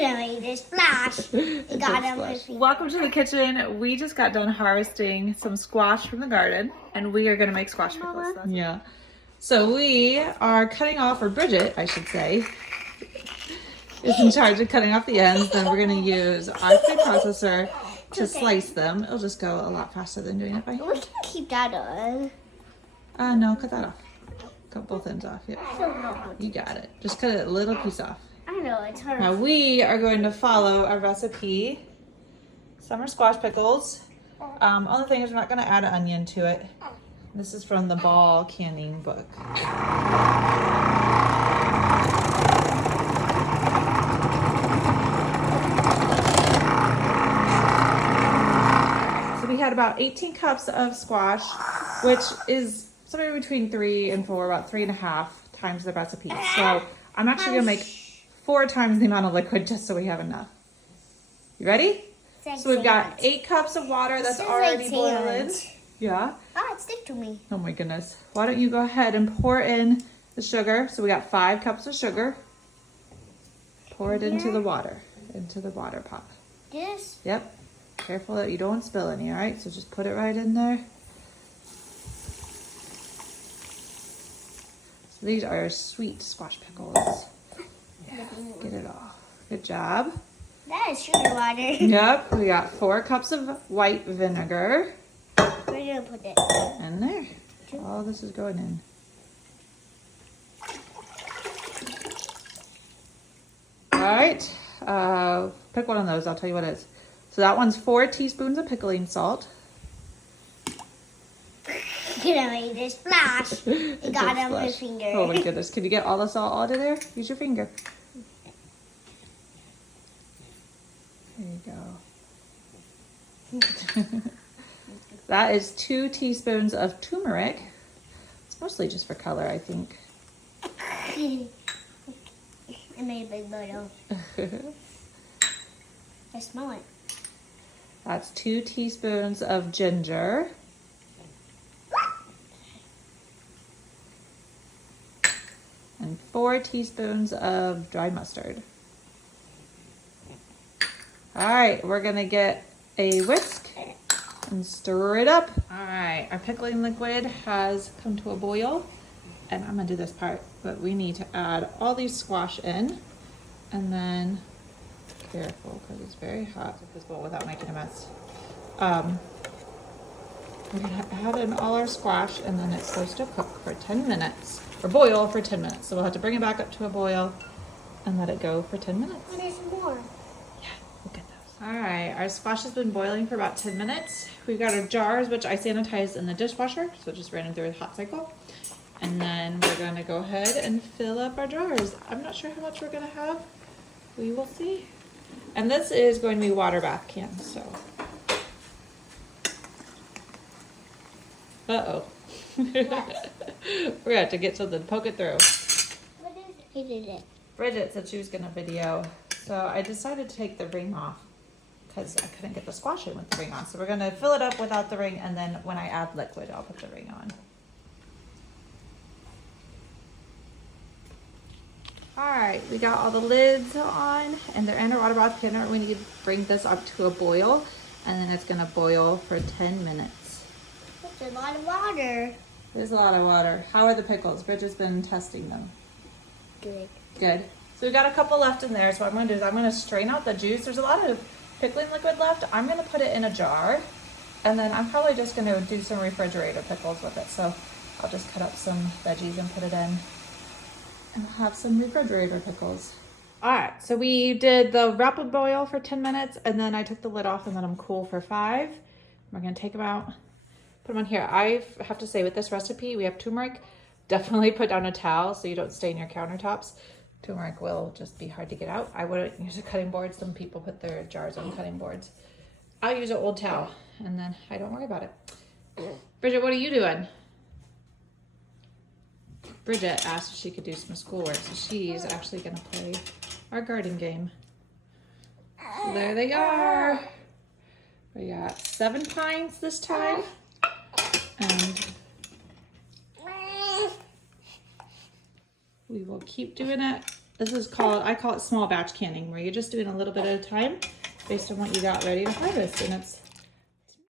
gonna make this splash. It got on my finger. Welcome to the kitchen. We just got done harvesting some squash from the garden, and we are gonna make squash pickles. Yeah. So we are cutting off, or Bridget, I should say, is in charge of cutting off the ends. Then we're gonna use our food processor to slice them. It'll just go a lot faster than doing it by hand. We can keep that on. No, cut that off. Cut both ends off. Yeah. I don't know how to. You got it. Just cut it a little piece off. I know, it's hard. Now we are going to follow a recipe. Summer squash pickles. Only thing is we're not going to add an onion to it. This is from the Ball Canning book. So we had about 18 cups of squash, which is somewhere between 3 and 4, about 3.5 times the recipe. So I'm actually going to make 4 times the amount of liquid just so we have enough. You ready? So we've got 8 cups of water that's already boiling. Yeah. Ah, it stick to me. Oh my goodness. Why don't you go ahead and pour in the sugar. So we got 5 cups of sugar. Pour it into the water pot. This? Yep. Careful that you don't spill any, all right? So just put it right in there. So these are sweet squash pickles. Yeah, get it all. Good job. That is sugar water. Yep, we got 4 cups of white vinegar. We're gonna put it In there. All this is going in. All right, pick one of those. I'll tell you what it is. So that one's 4 teaspoons of pickling salt. Gonna make this splash. It got on my finger. Oh my goodness. Can you get all the salt out of there? Use your finger. There you go. That is 2 teaspoons of turmeric. It's mostly just for color, I think. I made a big bottle. I smell it. That's 2 teaspoons of ginger. And 4 teaspoons of dry mustard. All right, we're gonna get a whisk and stir it up. All right, our pickling liquid has come to a boil, and I'm gonna do this part, but we need to add all these squash in, and then, careful, because it's very hot, this bowl without making a mess. We're gonna add in all our squash, and then it's supposed to cook for 10 minutes, or boil for 10 minutes. So we'll have to bring it back up to a boil and let it go for 10 minutes. Oh, there's more. Look at those. All right, our squash has been boiling for about 10 minutes. We've got our jars, which I sanitized in the dishwasher, so it just ran them through a hot cycle. And then we're gonna go ahead and fill up our jars. I'm not sure how much we're gonna have. We will see. And this is going to be water bath cans, so. Uh-oh. We're gonna have to get something to poke it through. What is it? He did it. Bridget said she was gonna video, so I decided to take the ring off because I couldn't get the squash in with the ring on. So we're gonna fill it up without the ring, and then when I add liquid, I'll put the ring on. All right, we got all the lids on, and they're in our water bath can. We need to bring this up to a boil, and then it's gonna boil for 10 minutes. That's a lot of water. There's a lot of water. How are the pickles? Bridget's been testing them. Good. Good. So we've got a couple left in there. So what I'm going to do is I'm going to strain out the juice. There's a lot of pickling liquid left. I'm going to put it in a jar. And then I'm probably just going to do some refrigerator pickles with it. So I'll just cut up some veggies and put it in. And we'll have some refrigerator pickles. All right. So we did the rapid boil for 10 minutes. And then I took the lid off and let them cool for 5. We're going to take them out. Put them on here. I have to say with this recipe, we have turmeric. Definitely put down a towel so you don't stain your countertops. Turmeric will just be hard to get out. I wouldn't use a cutting board. Some people put their jars on cutting boards. I'll use an old towel and then I don't worry about it. Bridget, what are you doing? Bridget asked if she could do some schoolwork, so she's actually going to play our garden game. So there they are. We got 7 pints this time. And we will keep doing it This is I call it small batch canning, where you're just doing a little bit at a time based on what you got ready to harvest. And it's